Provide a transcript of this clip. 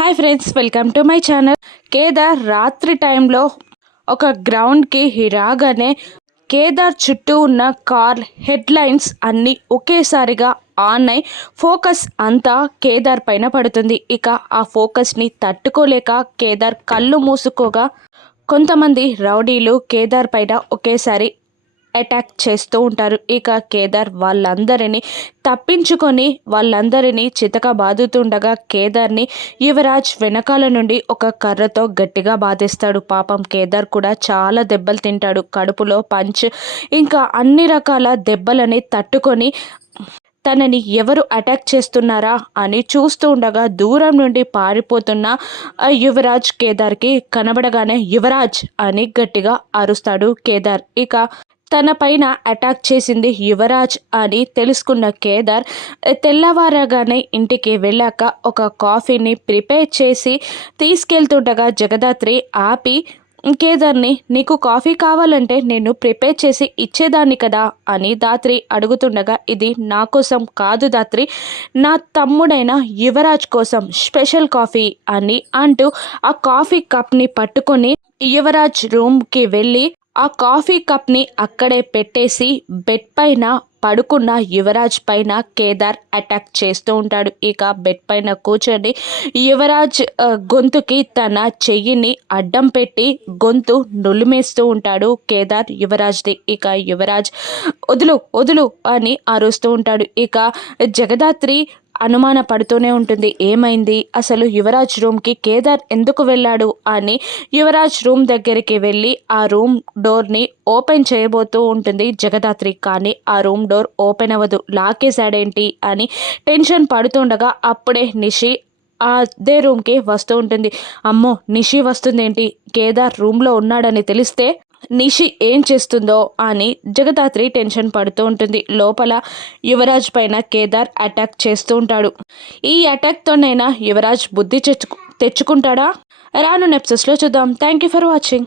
Hi friends welcome to my channel Kedar రాత్రి టైంలో ఒక గ్రౌండ్కి రాగానే కేదార్ చుట్టూ ఉన్న కార్ హెడ్లైన్స్ అన్నీ ఒకేసారిగా ఆన్ అయి ఫోకస్ అంతా కేదార్ పైన పడుతుంది. ఇక ఆ ఫోకస్ని తట్టుకోలేక కేదార్ కళ్ళు మూసుకోగా కొంతమంది రౌడీలు కేదార్ పైన ఒకేసారి అటాక్ చేస్తూ ఉంటారు. ఇక కేదార్ వాళ్ళందరినీ తప్పించుకొని వాళ్ళందరినీ చితక బాదుతుండగా కేదార్ని యువరాజ్ వెనకాల నుండి ఒక కర్రతో గట్టిగా బాధిస్తాడు. పాపం కేదార్ కూడా చాలా దెబ్బలు తింటాడు. కడుపులో పంచ్ ఇంకా అన్ని రకాల దెబ్బలని తట్టుకొని తనని ఎవరు అటాక్ చేస్తున్నారా అని చూస్తూ ఉండగా దూరం నుండి పారిపోతున్న యువరాజ్ కేదార్కి కనబడగానే యువరాజ్ అని గట్టిగా అరుస్తాడు కేదార్. ఇక తన పైన అటాక్ చేసింది యువరాజ్ అని తెలుసుకున్న కేదార్ తెల్లవారగానే ఇంటికి వెళ్ళాక ఒక కాఫీని ప్రిపేర్ చేసి తీసుకెళ్తుండగా జగదాత్రి ఆపి కేదార్ని నీకు కాఫీ కావాలంటే నేను ప్రిపేర్ చేసి ఇచ్చేదాన్ని కదా అని దాత్రి అడుగుతుండగా ఇది నా కోసం కాదు దాత్రి నా తమ్ముడైన యువరాజ్ కోసం స్పెషల్ కాఫీ అని అంటూ ఆ కాఫీ కప్ని పట్టుకొని యువరాజ్ రూమ్కి వెళ్ళి ఆ కాఫీ కప్ని అక్కడే పెట్టేసి బెడ్ పైన పడుకున్న యువరాజ్ పైన కేదార్ అటాక్ చేస్తూ ఉంటాడు. ఇక బెడ్ పైన కూర్చొని యువరాజ్ గొంతుకి తన చెయ్యిని అడ్డం పెట్టి గొంతు నులిమేస్తూ ఉంటాడు కేదార్ యువరాజ్ది. ఇక యువరాజ్ వదులు వదులు అని అరుస్తూ ఉంటాడు. ఇక జగదాత్రి అనుమాన పడుతూనే ఉంటుంది. ఏమైంది? అసలు యువరాజ్ రూమ్కి కేదార్ ఎందుకు వెళ్ళాడు? అని యువరాజ్ రూమ్ దగ్గరికి వెళ్ళి ఆ రూమ్ డోర్ని ఓపెన్ చేయబోతూ ఉంటుంది జగదాత్రి. కానీ ఆ రూమ్ డోర్ ఓపెన్ అవ్వదు. లాకేశాడేంటి అని టెన్షన్ పడుతుండగా అప్పుడే నిషి అదే రూమ్కి వస్తూ ఉంటుంది. అమ్మో! నిషి వస్తుందేంటి? కేదార్ రూమ్లో ఉన్నాడని తెలిస్తే నిషి ఏం చేస్తుందో అని జగదాత్రి టెన్షన్ పడుతూ ఉంటుంది. లోపల యువరాజ్ పైన కేదార్ అటాక్ చేస్తూ ఉంటాడు. ఈ అటాక్తోనైనా యువరాజ్ బుద్ధి తెచ్చుకుంటాడా? రాను నెప్సెస్లో చూద్దాం. Thank you for watching.